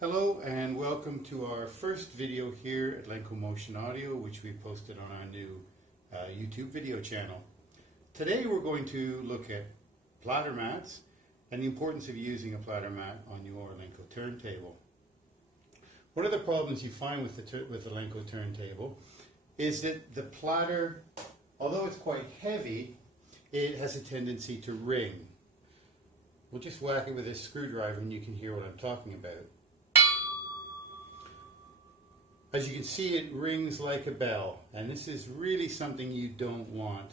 Hello and welcome to our first video here at Lencomotionaudio, which we posted on our new YouTube video channel. Today we're going to look at platter mats and the importance of using a platter mat on your Lenco turntable. One of the problems you find with the Lenco turntable is that the platter, although it's quite heavy, it has a tendency to ring. We'll just whack it with a screwdriver and you can hear what I'm talking about. As you can see, it rings like a bell, and this is really something you don't want.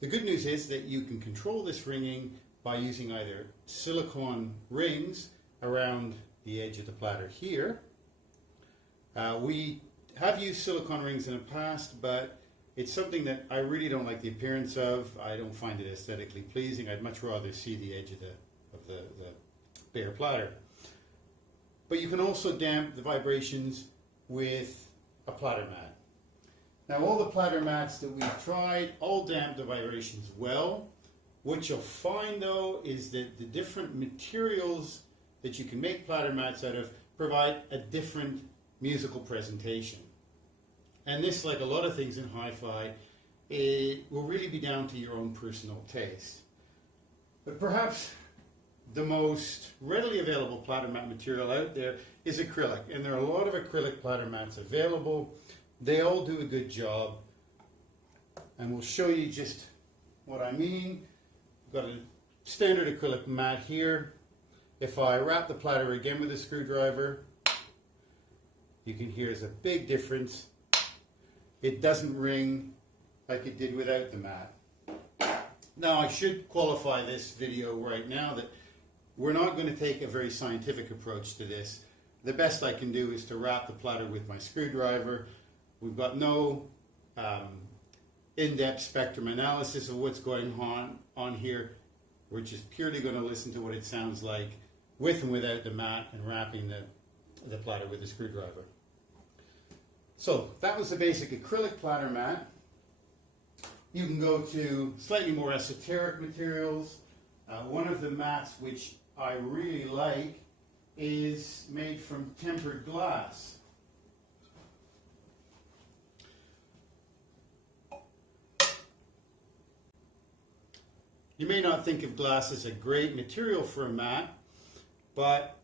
The good news is that you can control this ringing by using either silicone rings around the edge of the platter here. We have used silicone rings in the past, but it's something that I really don't like the appearance of. I don't find it aesthetically pleasing. I'd much rather see the edge of the bare platter. But you can also damp the vibrations with a platter mat. Now, all the platter mats that we've tried all damp the vibrations well. What you'll find though is that the different materials that you can make platter mats out of provide a different musical presentation. And this, like a lot of things in hi-fi, it will really be down to your own personal taste. But perhaps the most readily available platter mat material out there is acrylic, and there are a lot of acrylic platter mats available. They all do a good job, and we'll show you just what I mean. We've got a standard acrylic mat here. If I wrap the platter again with a screwdriver, you can hear there's a big difference. It doesn't ring like it did without the mat. Now, I should qualify this video right now that we're not going to take a very scientific approach to this. The best I can do is to wrap the platter with my screwdriver. We've got no in-depth spectrum analysis of what's going on here. We're just purely going to listen to what it sounds like with and without the mat and wrapping the platter with the screwdriver. So that was the basic acrylic platter mat. You can go to slightly more esoteric materials. One of the mats which I really like is made from tempered glass. You may not think of glass as a great material for a mat, but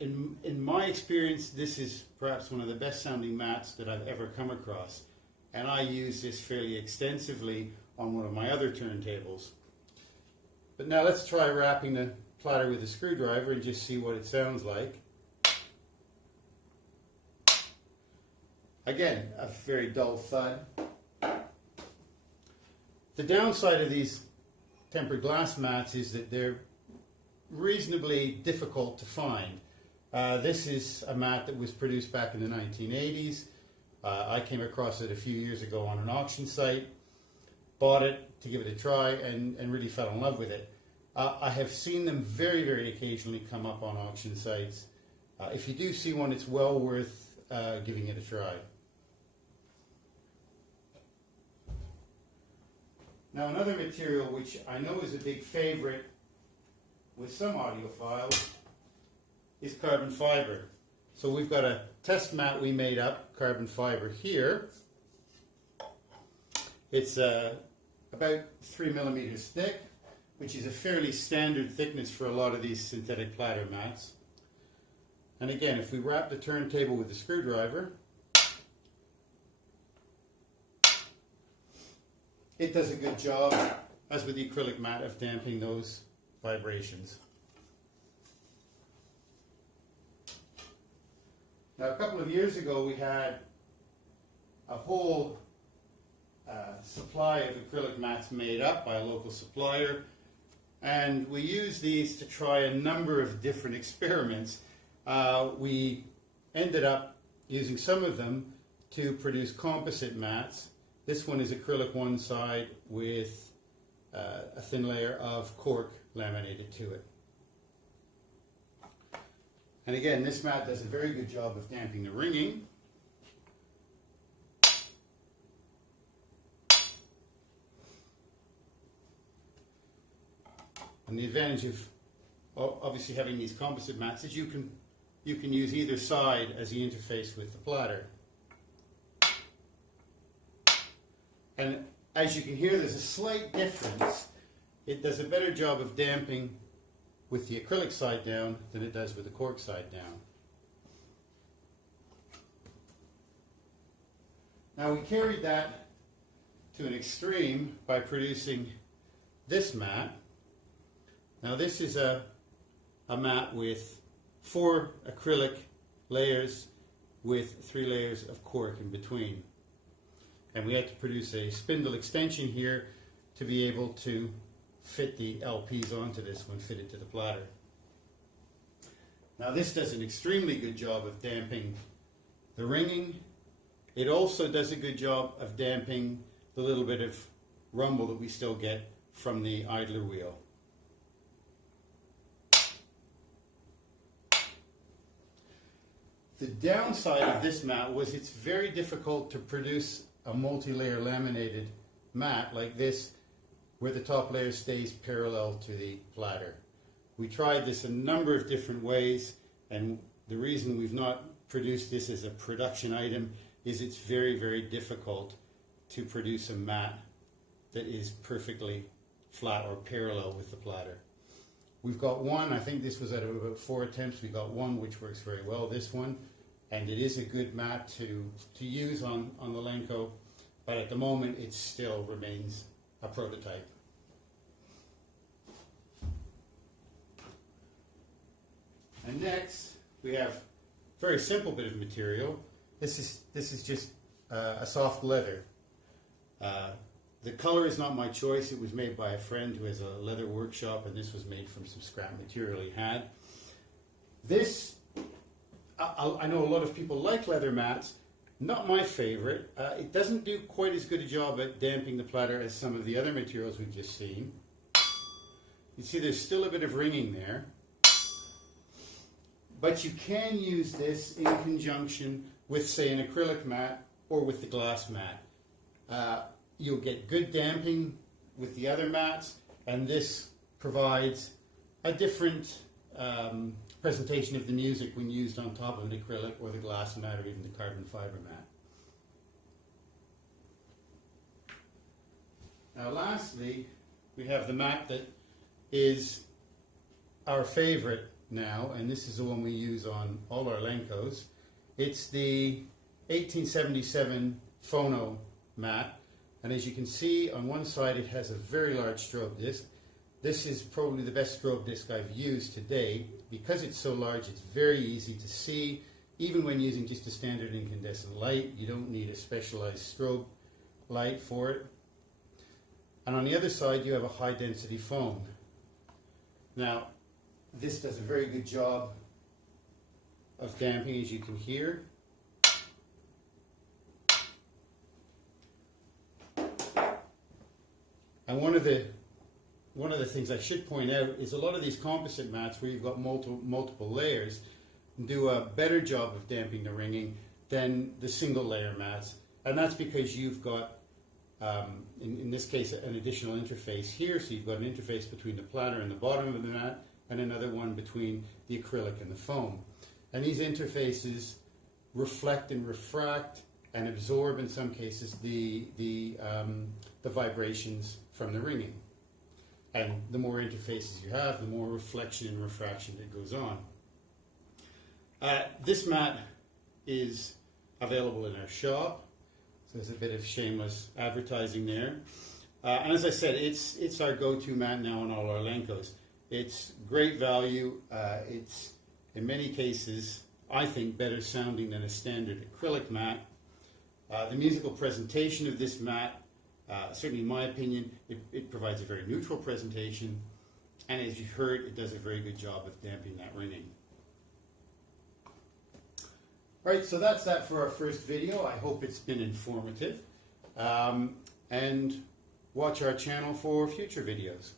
in my experience, this is perhaps one of the best sounding mats that I've ever come across. And I use this fairly extensively on one of my other turntables. But now let's try wrapping the platter with a screwdriver and just see what it sounds like. Again, a very dull thud. The downside of these tempered glass mats is that they're reasonably difficult to find. This is a mat that was produced back in the 1980s. I came across it a few years ago on an auction site, bought it to give it a try, and really fell in love with it. I have seen them very, very occasionally come up on auction sites. If you do see one, it's well worth giving it a try. Now, another material which I know is a big favorite with some audiophiles is carbon fiber. So we've got a test mat we made up, carbon fiber here. It's about 3 millimeters thick, which is a fairly standard thickness for a lot of these synthetic platter mats. And again, if we wrap the turntable with a screwdriver, it does a good job, as with the acrylic mat, of damping those vibrations. Now, a couple of years ago, we had a whole supply of acrylic mats made up by a local supplier, and we used these to try a number of different experiments. We ended up using some of them to produce composite mats. This one is acrylic one side with a thin layer of cork laminated to it. And again, this mat does a very good job of damping the ringing. And the advantage of obviously having these composite mats is you can you can use either side as the interface with the platter. And as you can hear, there's a slight difference. It does a better job of damping with the acrylic side down than it does with the cork side down. Now we carried that to an extreme by producing this mat. Now this is a mat with 4 acrylic layers with 3 layers of cork in between. And we had to produce a spindle extension here to be able to fit the LPs onto this when fitted to the platter. Now this does an extremely good job of damping the ringing. It also does a good job of damping the little bit of rumble that we still get from the idler wheel. The downside of this mat was it's very difficult to produce a multi-layer laminated mat like this where the top layer stays parallel to the platter. We tried this a number of different ways, and the reason we've not produced this as a production item is it's very, very difficult to produce a mat that is perfectly flat or parallel with the platter. We've got one, I think this was out of about 4 attempts, we got one which works very well, this one, and it is a good mat to use on the Lenco, but at the moment it still remains a prototype. And next we have a very simple bit of material. This is just a soft leather. The color is not my choice. It was made by a friend who has a leather workshop, and this was made from some scrap material he had. This, I know a lot of people like leather mats. Not my favorite. It doesn't do quite as good a job at damping the platter as some of the other materials we've just seen. You see there's still a bit of ringing there. But you can use this in conjunction with, say, an acrylic mat or with the glass mat. You'll get good damping with the other mats, and this provides a different presentation of the music when used on top of an acrylic or the glass mat or even the carbon fiber mat. Now lastly, we have the mat that is our favorite now, and this is the one we use on all our Lencos. It's the 1877 phono mat, and as you can see on one side it has a very large strobe disc. This is probably the best strobe disc I've used to date. Because it's so large, it's very easy to see. Even when using just a standard incandescent light, you don't need a specialized strobe light for it. And on the other side you have a high density foam. Now this does a very good job of damping, as you can hear. And one of the things I should point out is a lot of these composite mats where you've got multiple layers do a better job of damping the ringing than the single layer mats, and that's because you've got in this case an additional interface here, so you've got an interface between the platter and the bottom of the mat and another one between the acrylic and the foam, and these interfaces reflect and refract and absorb in some cases the vibrations from the ringing. And the more interfaces you have, the more reflection and refraction that goes on. This mat is available in our shop, so there's a bit of shameless advertising there. And as I said, it's our go-to mat now on all our Lencos. It's great value. It's in many cases, I think, better sounding than a standard acrylic mat. The musical presentation of this mat, certainly in my opinion, it provides a very neutral presentation, and as you've heard, it does a very good job of damping that ringing. Alright, so that's that for our first video. I hope it's been informative, and watch our channel for future videos.